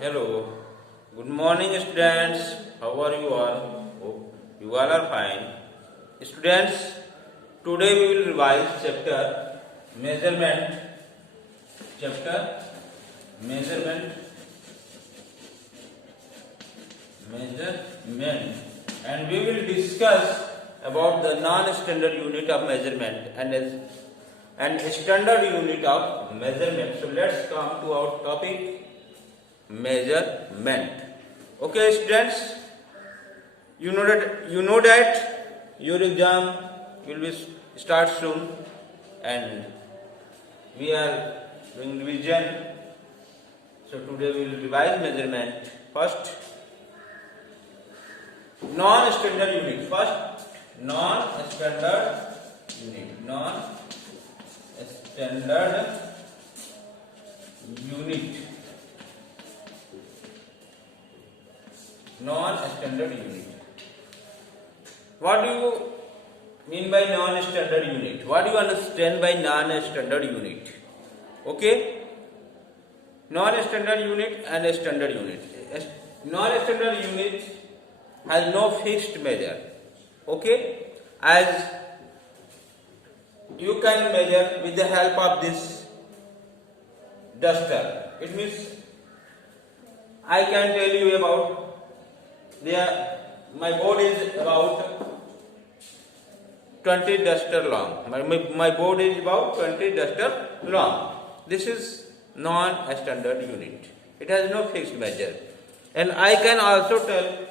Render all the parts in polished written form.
Hello, good morning students. How are you all? Hope you all are fine. Students, today we will revise chapter measurement. Chapter measurement, and we will discuss about the non-standard unit of measurement and standard unit of measurement. So let's come to our topic. Measurement. Okay, students, you know that your exam will be start soon, and we are doing revision. So today we will revise measurement. First, non-standard unit. First, non-standard unit. Non-standard unit. Non-standard unit. What do you mean by non-standard unit? What do you understand by non-standard unit? Okay? Non-standard unit and a standard unit. Non-standard unit has no fixed measure. Okay? As you can measure with the help of this duster. It means I can tell you about my board is about 20 duster long. My board is about 20 duster long. This is non-standard unit. It has no fixed measure. And I can also tell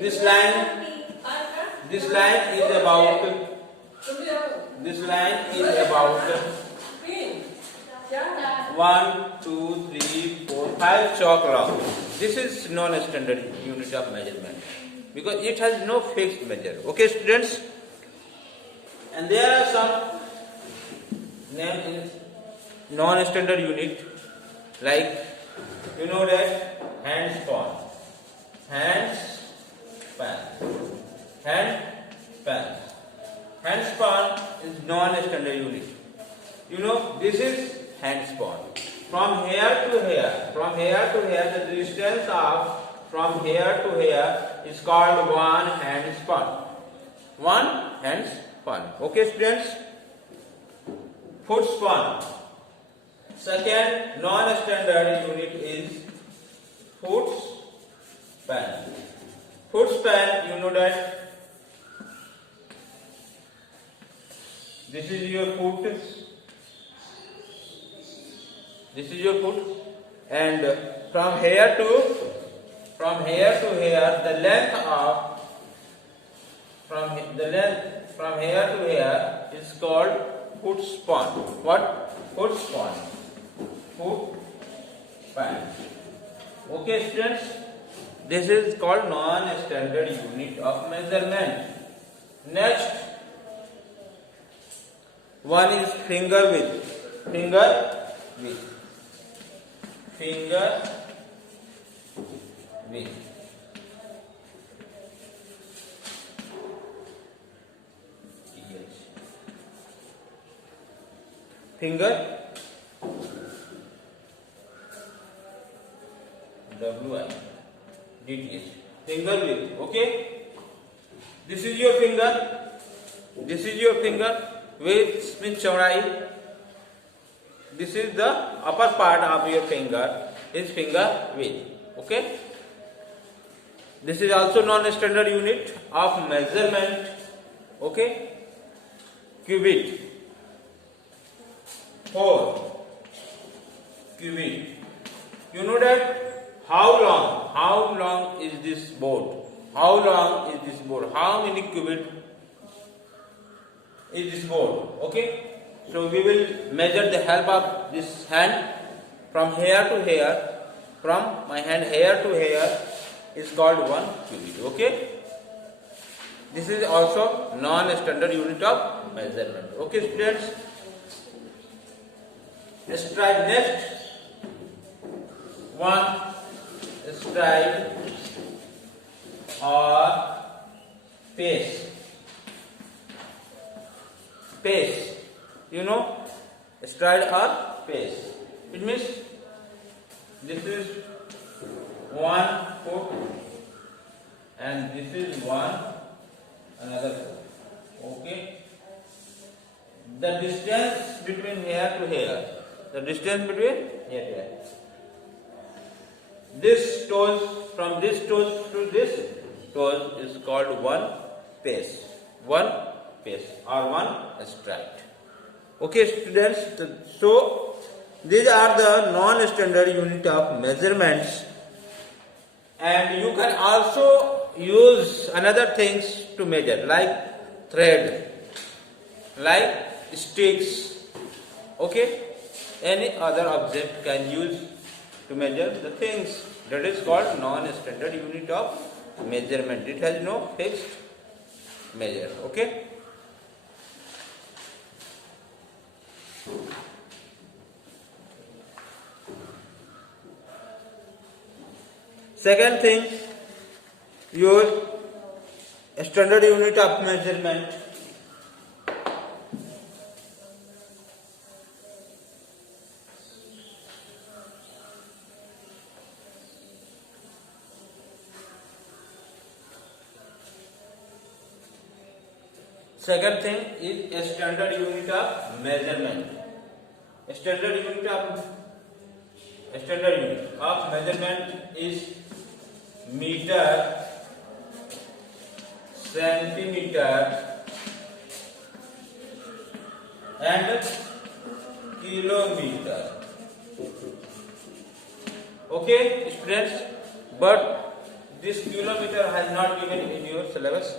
this line is about 1, 2, 3, 4, 5 chalk long. This is non-standard unit of measurement because it has no fixed measure. Okay, students? And there are some non-standard unit, like you know that hand span. Hand span is non-standard unit. You know, this is hand span. From here to here, the distance of from here to here is called one hand span. One hand span. Okay, students? Foot span. Second non-standard unit is foot span. Foot span, you know that this is your foot. This is your foot, and from here to here, the length of from here to here is called foot span. What? Foot span. Foot span. Okay, students. This is called non-standard unit of measurement. Next, one is finger width. Finger width. Finger WI finger width. Okay, this is your finger. Width means chaurai. This is the upper part of your finger is finger width. Okay. This is also non-standard unit of measurement. Okay. Cubit. 4. Cubit. You know that how long is this board? How many cubit is this board? Okay. So we will measure the help of this hand from here to here. From my hand here to here is called 1 cubit. Okay. This is also non-standard unit of measurement. Okay, students. Stride next. One stride or pace. You know, stride or pace. It means This is 1 foot and this is another foot. Okay. The distance between here to here. This toes, from this toes to this toes is called one pace or one stride. Okay, students. So these are the non-standard unit of measurements, and you can also use another things to measure, like thread, like sticks. Okay, any other object can use to measure the things. That is called non-standard unit of measurement. It has no fixed measure. Okay. Second thing, use standard unit of measurement. Second thing is a standard unit of measurement. Standard unit of measurement is meter, centimeter, and kilometer. Okay, students, but this kilometer has not given in your syllabus.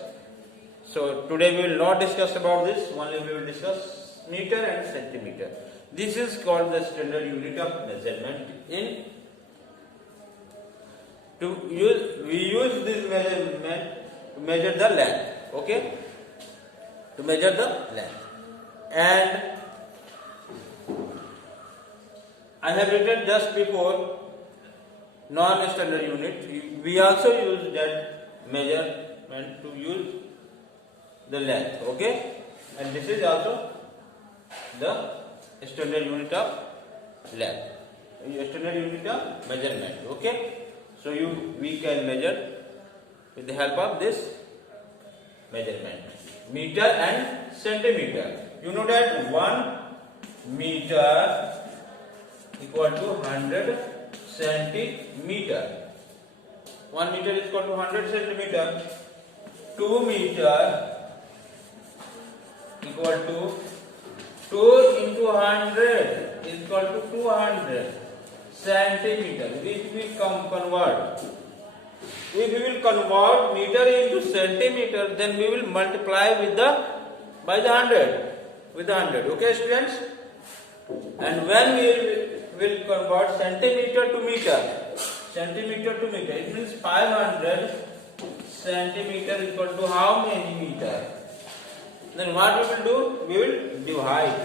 So today we will not discuss about this, only we will discuss meter and centimeter. This is called the standard unit of measurement. We use this measurement to measure the length. Okay, to measure the length. And I have written just before non-standard unit. We also use that measurement to use the length. Okay, and this is also the standard unit of length, standard unit of measurement. Okay, so we can measure with the help of this measurement, meter and centimeter. You know that 1 meter equal to 100 centimeter. 1 meter is equal to 100 centimeter. 2 meter equal to 2 into 100 is equal to 200 centimeter, which we convert. If we will convert meter into centimeter, then we will multiply by the 100 with the 100. Okay, students. And when we will convert centimeter to meter, it means 500 centimeter equal to how many meter? Then what we will do? We will divide.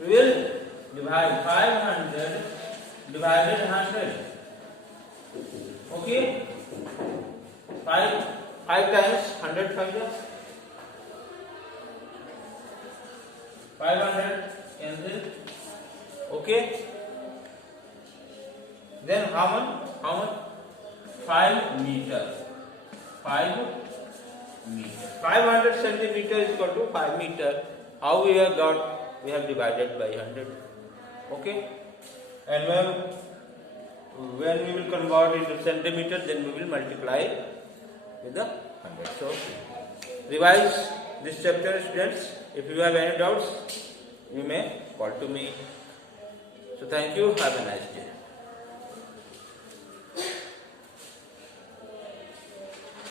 We will divide 500 divided 100. Okay? 5 times 100 500 cancel. Okay? Then how much? 5 meter. 500 centimeter is equal to 5 meter. How we have got? We have divided by 100. Okay? And when we will convert into centimeter, then we will multiply with the 100. So revise this chapter, students. If you have any doubts, you may call to me. So thank you. Have a nice day.